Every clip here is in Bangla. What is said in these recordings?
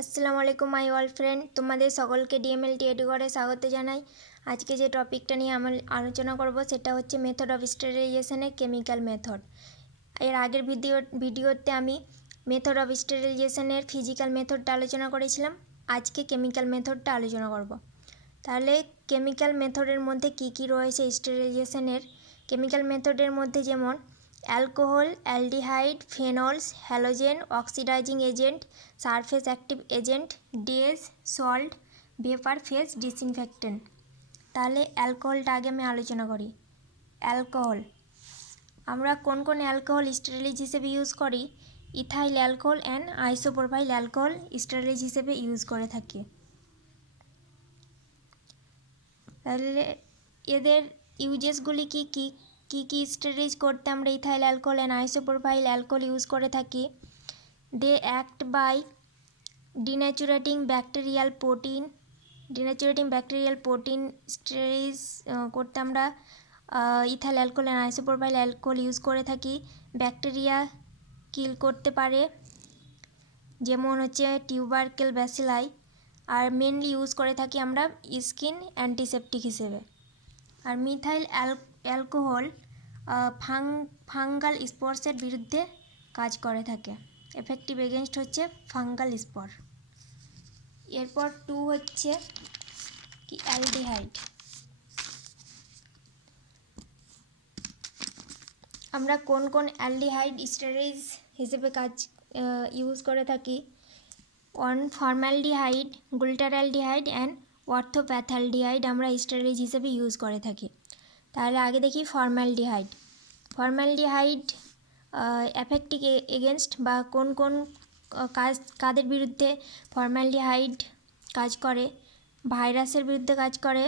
আসসালামু আলাইকুম মাই অল ফ্রেন্ড, তোমাদের সকলকে ডিএমএলটি এডুঘরে স্বাগত জানাই। আজকে যে টপিকটা নিয়ে আমরা আলোচনা করব সেটা হচ্ছে মেথড অফ স্টেরিলাইজেশনের কেমিক্যাল মেথড। এর আগের ভিডিওতে আমি মেথড অফ স্টেরিলাইজেশনের ফিজিক্যাল মেথডটা আলোচনা করেছিলাম। আজকে কেমিক্যাল মেথডটা আলোচনা করব। তাহলে কেমিক্যাল মেথডের মধ্যে কি কি রয়েছে স্টেরিলাইজেশনের? কেমিক্যাল মেথডের মধ্যে যেমন alcohol, aldehyde, phenols, halogen, oxidising agent, surface active agent, days, salt, vapour phase disinfectant. তাহলে অ্যালকোহলটা আগে আমি আলোচনা করি। অ্যালকোহল, আমরা কোন কোন অ্যালকোহল স্টেরিলাইজ হিসেবে ইউজ করি? Ethyl alcohol and isopropyl alcohol sterilise হিসেবে ইউজ করে থাকি। তাহলে এদের ইউজেসগুলি কী কী কী কী স্টেরিলাইজ করতে আমরা ethyl alcohol and isopropyl alcohol use করে থাকি? They act by denaturing bacterial protein sterilise করতে আমরা ethyl alcohol and isopropyl alcohol use করে থাকি। ব্যাকটেরিয়া কিল করতে পারে, যেমন হচ্ছে টিউবারকেল ব্যাসিলাই। আর মেনলি ইউজ করে থাকি আমরা স্কিন অ্যান্টিসেপটিক হিসেবে। আর মিথাইল অ্যালকোহল ফাঙ্গাল স্পোর্সের বিরুদ্ধে কাজ করে থাকে। এফেক্টিভ এগেনস্ট হচ্ছে ফাঙ্গাল স্পোর। এরপর 2 হচ্ছে কি অ্যালডিহাইড। আমরা কোন কোন অ্যালডিহাইড স্টেরিলাইজ হিসেবে ইউজ করে থাকি? ফর্মালডিহাইড, গ্লুটারালডিহাইড অ্যান্ড অর্থোপ্যাথালডিহাইড আমরা স্টেরিলাইজ হিসেবে ইউজ করে থাকি। তাহলে আগে দেখি ফর্মালডিহাইড এফেক্টিভ এগেনস্ট বা কোন কোন কাদের বিরুদ্ধে ফর্মালডিহাইড কাজ করে? ভাইরাসের বিরুদ্ধে কাজ করে,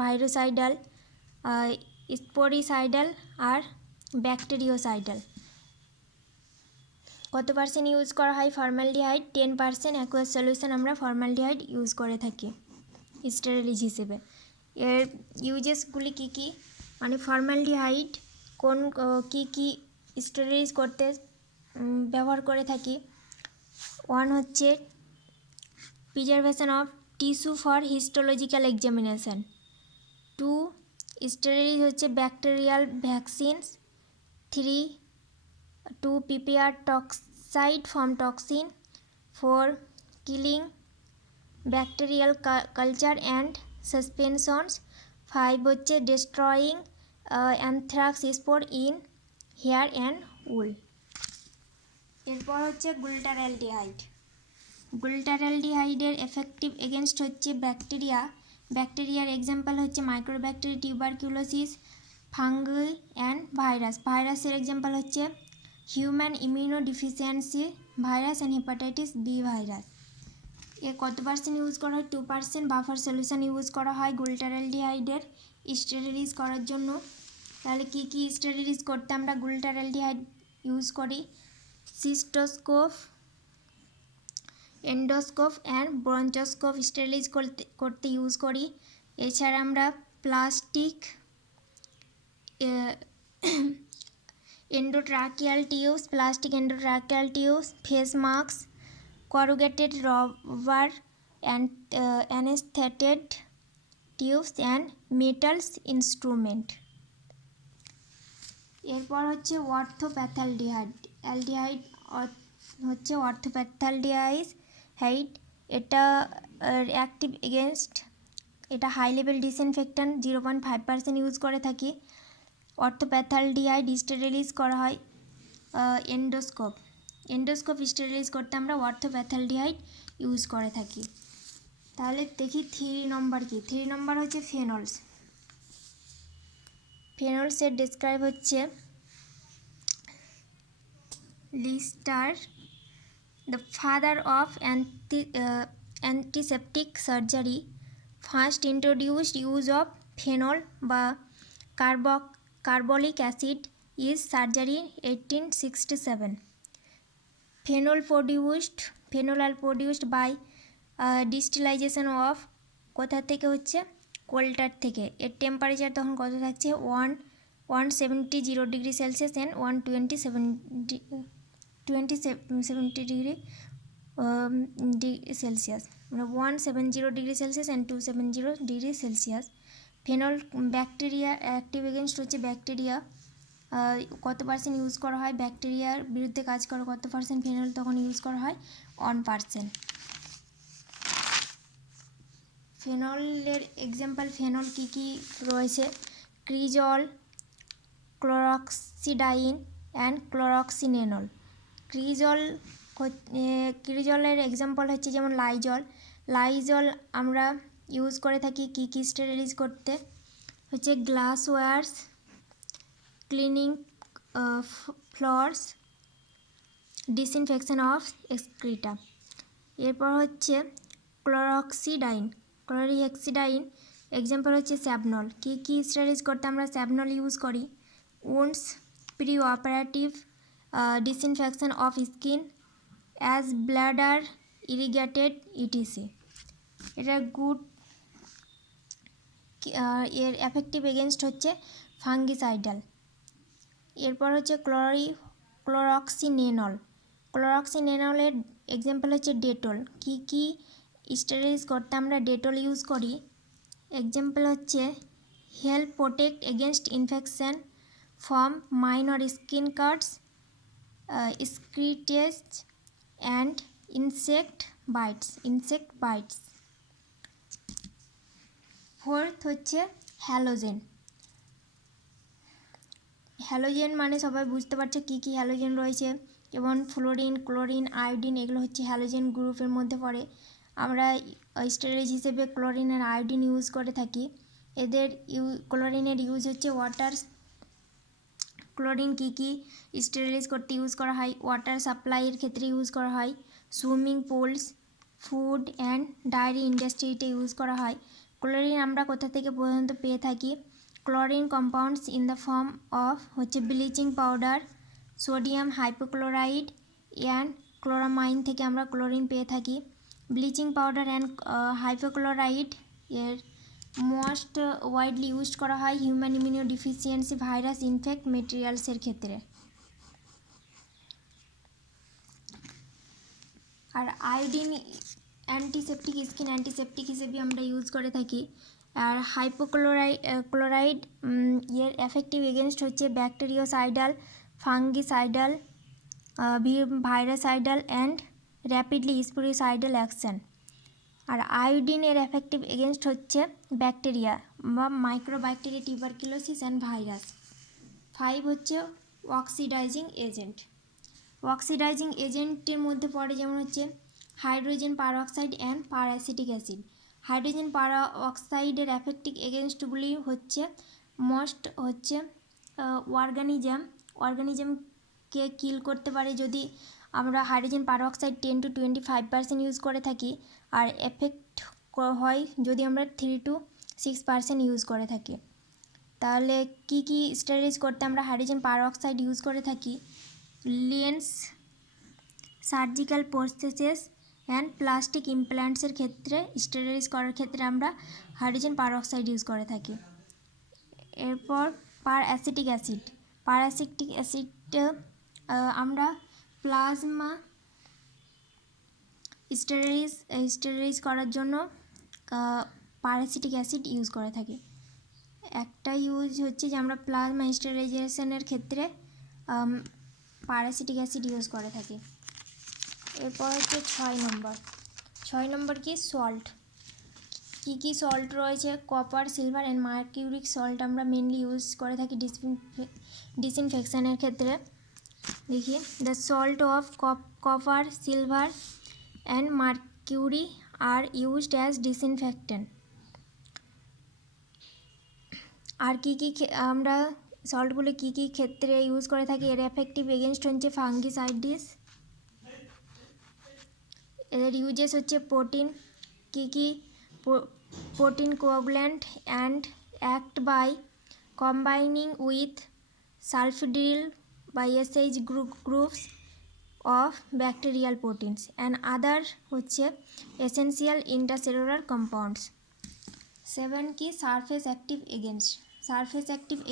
ভাইরোসাইডাল, স্পোরিসাইডাল আর ব্যাকটেরিওসাইডাল। কত পার্সেন্ট ইউজ করা হয় ফর্মালডিহাইড? 10% অ্যাকুয়াস সলিউশন আমরা ফর্মালডিহাইড ইউজ করে থাকি স্টেরিলাইজ হিসেবে। এর ইউজেসগুলি কী কী, মানে ফর্মালডিহাইড কোন কী কী স্টেরিলাইজ করতে ব্যবহার করে থাকি? 1 হচ্ছে preservation of tissue for histological examination. 2 sterilise হচ্ছে bacterial vaccines. 3 to prepare toxide from toxin. 4 killing bacterial culture and suspensions. 5 হচ্ছে destroying anthrax spore in hair and wool. এরপর হচ্ছে গ্লুটারালডিহাইডের এফেক্টিভ এগেনস্ট হচ্ছে ব্যাকটেরিয়ার এক্সাম্পল হচ্ছে মাইক্রোব্যাকটেরিয়া, টিউবারকিউলোসিস, ফাঙ্গি অ্যান্ড ভাইরাসের এক্সাম্পল হচ্ছে human immunodeficiency virus and hepatitis B virus. এর কত পার্সেন্ট ইউজ করা হয়? 2% বাফার সলিউশন ইউজ করা হয় গ্লুটারালডিহাইডের স্টেরিলাইজ করার জন্য। তাহলে কী কী স্টেরিলাইজ করতে আমরা গ্লুটারালডিহাইড ইউজ করি? সিস্টোস্কোপ, এন্ডোস্কোপ অ্যান্ড ব্রঞ্চোস্কোপ স্টেরিলাইজ করতে ইউজ করি। এছাড়া আমরা plastic endotracheal tubes, face masks, corrugated rubber and anesthetic tubes and metals instrument. এরপর হচ্ছে অ্যালডিহাইড হচ্ছে অর্থোপ্যাথালডিহাইড। এটা অ্যাক্টিভ এগেনস্ট, এটা হাই লেভেল ডিসইনফেক্ট্যান্ট 0.5% ইউজ করে থাকি। অর্থোপ্যাথালডিহাইড স্টেরিলাইজ করা হয় এন্ডোস্কোপ স্টেরিলাইজ করতে আমরা অর্থোপ্যাথালডিহাইড ইউজ করে থাকি। তাহলে দেখি 3 নম্বর কি। 3 নম্বর হচ্ছে ফেনলসের ডেসক্রাইব হচ্ছে Lister, the father of antiseptic surgery, first introduced use of phenol বা carbolic acid is surgery 1867. Phenol are produced by distillation of কোথা থেকে হচ্ছে? কোল্টার থেকে। এর টেম্পারেচার তখন কত থাকছে? 170 degree Celsius and 127 degree degree Celsius, মানে 170 degree Celsius and 270 degree Celsius. Phenol bacteria active against হচ্ছে ব্যাকটেরিয়া, কত পার্সেন্ট ইউজ করা হয়, ব্যাকটেরিয়ার বিরুদ্ধে কাজ করে কত পার্সেন্ট ফেনল তখন ইউজ করা হয় 1%। ফেনলের এক্সাম্পল ফেনল কী কী রয়েছে, ক্রিজল, ক্লোরক্সিডাইন অ্যান্ড ক্লোরক্সিনেনল। ক্রিজলের এক্সাম্পল হচ্ছে যেমন লাইজল আমরা ইউজ করে থাকি কী কী স্টেরিলাইজ করতে, হচ্ছে glass wares, cleaning floors, disinfection of excreta. এরপর হচ্ছে ক্লোরক্সিডাইন এক্সাম্পল হচ্ছে স্যাবনল। কী কী স্টেরিলাইজ করতে আমরা স্যাবনল ইউজ করি, wounds, pre operative disinfection of skin, as bladder irrigated ETC. এটা গুড, এর এফেক্টিভ এগেনস্ট হচ্ছে ফাঙ্গিসাইডাল। এরপর হচ্ছে ক্লোরক্সিনেনলের এক্সাম্পল হচ্ছে ডেটল। কী কী স্টেরিলাইজ করতে আমরা ডেটল ইউজ করি, এক্সাম্পল হচ্ছে help protect against infection from minor skin cuts, scratches and insect bites. Fourth হচ্ছে হ্যালোজেন মানে সবাই বুঝতে পারছে কী কী হ্যালোজেন রয়েছে, যেমন ফ্লোরিন, ক্লোরিন, আয়োডিন, এগুলো হচ্ছে হ্যালোজেন গ্রুপের মধ্যে পড়ে। আমরা স্টেরিলাইজ হিসেবে ক্লোরিন আর আয়োডিন ইউজ করে থাকি। এদের ক্লোরিনের ইউজ হচ্ছে ক্লোরিন কী কী স্টেরিলাইজ করতে ইউজ করা হয়, ওয়াটার সাপ্লাইয়ের ক্ষেত্রে ইউজ করা হয়, swimming pools, food and dairy ইন্ডাস্ট্রিতে ইউজ করা হয়। ক্লোরিন আমরা কোথা থেকে পর্যন্ত পেয়ে থাকি, chlorine compounds in the form of হচ্ছে bleaching powder, sodium hypochloride and chloramine থেকে আমরা ক্লোরিন পেয়ে থাকি। ব্লিচিং পাউডার অ্যান্ড হাইপোক্লোরাইড এর মোস্ট ওয়াইডলি ইউজ করা হয় human immunodeficiency virus in fact মেটেরিয়ালসের ক্ষেত্রে। আর আয়োডিন স্কিন অ্যান্টিসেপটিক হিসেবে আমরা ইউজ করে থাকি। আর ক্লোরাইড এর এফেক্টিভ এগেনস্ট হচ্ছে bacteriocidal, fungicidal, virucidal and rapidly sporicidal action. আর আয়োডিনের এফেক্টিভ এগেনস্ট হচ্ছে ব্যাকটেরিয়া বা মাইক্রোব্যাকটেরিয়া, টিউবারকুলোসিস অ্যান্ড ভাইরাস। 5 হচ্ছে অক্সিডাইজিং এজেন্টের মধ্যে পড়ে যেমন হচ্ছে hydrogen peroxide and peracetic acid. Hydrogen পারঅক্সাইডের এফেক্টিভ এগেনস্টগুলি হচ্ছে অর্গানিজমকে কিল করতে পারে যদি আমরা হাইড্রোজেন পারঅক্সাইড 10 to 25% ইউজ করে থাকি, আর এফেক্ট হয় যদি আমরা 3 to 6% ইউজ করে থাকি। তাহলে কী কী স্টেরিলাইজ করতে আমরা হাইড্রোজেন পারঅক্সাইড ইউজ করে থাকি, lens, surgical processes and plastic ইমপ্ল্যান্টসের ক্ষেত্রে স্টেরিলাইজ করার ক্ষেত্রে আমরা হাইড্রোজেন পারঅক্সাইড ইউজ করে থাকি। এরপর পারঅ্যাসিটিক অ্যাসিড আমরা প্লাজমা স্টেরিলাইজ করার জন্য পারঅ্যাসিটিক অ্যাসিড ইউজ করে থাকি। একটা ইউজ হচ্ছে যে আমরা প্লাজমা স্টেরিলাইজেশনের ক্ষেত্রে পারঅ্যাসিটিক অ্যাসিড ইউজ করে থাকি। এরপর হচ্ছে 6 নম্বর কি সল্ট। কী কী সল্ট রয়েছে, copper, silver and mercuric salt আমরা মেনলি ইউজ করে থাকি ডিসইনফেকশানের ক্ষেত্রে। দেখি, the salt of copper, silver and mercury are used as disinfectant. আর কী কী আমরা সল্টগুলো কী কী ক্ষেত্রে ইউজ করে থাকি, এর এফেক্টিভ এগেনস্ট হচ্ছে ফাঙ্গিসাইডিস। এদের ইউজেস হচ্ছে protein coagulant and act by combining with sulphydryl by SH groups of bacterial proteins and other হচ্ছে essential intracellular compounds। 7 কি সারফেস অ্যাক্টিভ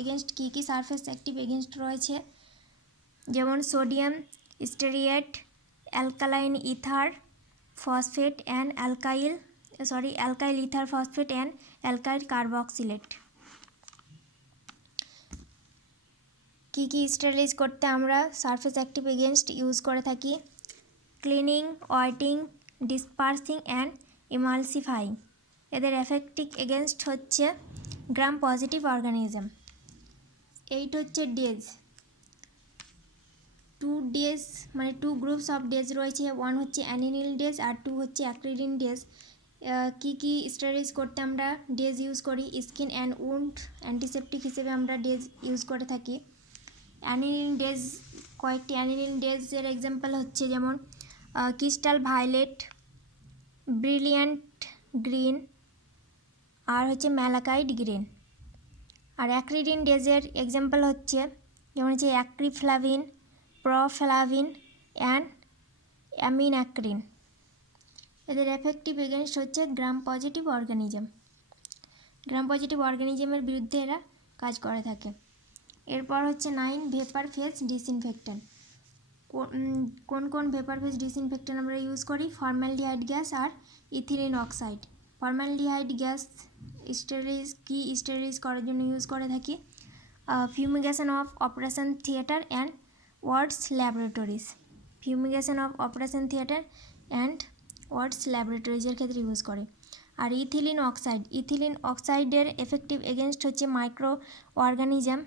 এগেনস্ট কী কী সারফেস অ্যাক্টিভ এগেনস্ট রয়েছে, যেমন sodium stearate, alkaline ether, phosphate and alkyl ether phosphate and alkyl carboxylate। কি স্টেরিলাইজ করতে আমরা সারফেস অ্যাক্টিভ এগেনস্ট ইউজ করে থাকি? Cleaning, wetting, dispersing and emulsifying. এদের এফেক্টিভ এগেনস্ট হচ্ছে গ্রাম পজিটিভ অর্গানিজম। 8 হচ্ছে ডেজ। 2 গ্রুপস অফ ডেজ রয়েছে, 1 হচ্ছে অ্যানিলিন ডেজ আর 2 হচ্ছে অ্যাক্রিলিন ডেজ। কি স্টেরিলাইজ করতে আমরা ডেজ ইউজ করি? স্কিন অ্যান্ড উন্ড অ্যান্টিসেপটিক হিসেবে আমরা ডেজ ইউজ করে থাকি। কয়েকটি অ্যানিলিন ডেজের এক্সাম্পল হচ্ছে যেমন ক্রিস্টাল ভায়োলেট, ব্রিলিয়ান্ট গ্রিন আর হচ্ছে ম্যালাকাইট গ্রিন। আর অ্যাক্রিলিন ডেজের এক্সাম্পল হচ্ছে যেমন হচ্ছে অ্যাক্রিফ্লাভিন, প্রোফ্লাভিন অ্যান্ড অ্যামিনাক্রিন। এদের এফেক্টিভ এগেনস্ট হচ্ছে gram positive organism. Gram positive অর্গানিজমের বিরুদ্ধে এরা কাজ করে থাকে। এরপর হচ্ছে 9 ভেপার ফেজ ডিসইনফেক্ট্যান্ট। কোন ভেপার ফেজ ডিসইনফেক্ট্যান্ট আমরা ইউজ করি? ফর্মালডিহাইড গ্যাস আর ethylene oxide. Formaldehyde gas sterilise করার জন্য ইউজ করে থাকি fumigation of operation theatre and wards laboratories. Fumigation of operation theatre and wards ল্যাবরেটরিজের ক্ষেত্রে ইউজ করে। আর ইথিলিন অক্সাইডের এফেক্টিভ এগেনস্ট হচ্ছে মাইক্রো অর্গানিজম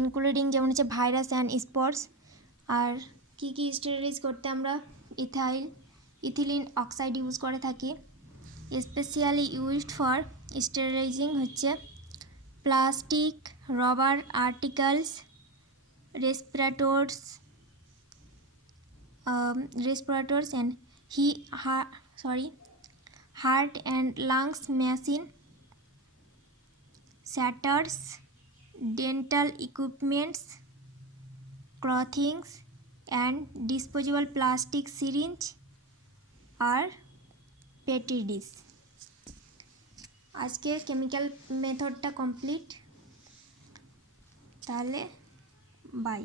ইনক্লুডিং যেমন হচ্ছে ভাইরাস অ্যান্ড স্পোর্স। আর কি স্টেরিলাইজ করতে আমরা ইথিলিন অক্সাইড ইউজ করে থাকি? স্পেশালি ইউজড ফর স্টেরিলাইজিং হচ্ছে plastic, rubber articles, respirators and heart and lungs machine, shutters, dental equipments, clothing and disposable plastic syringe আর petri dish। আজকে কেমিক্যাল মেথডটা কমপ্লিট, তাহলে বাই।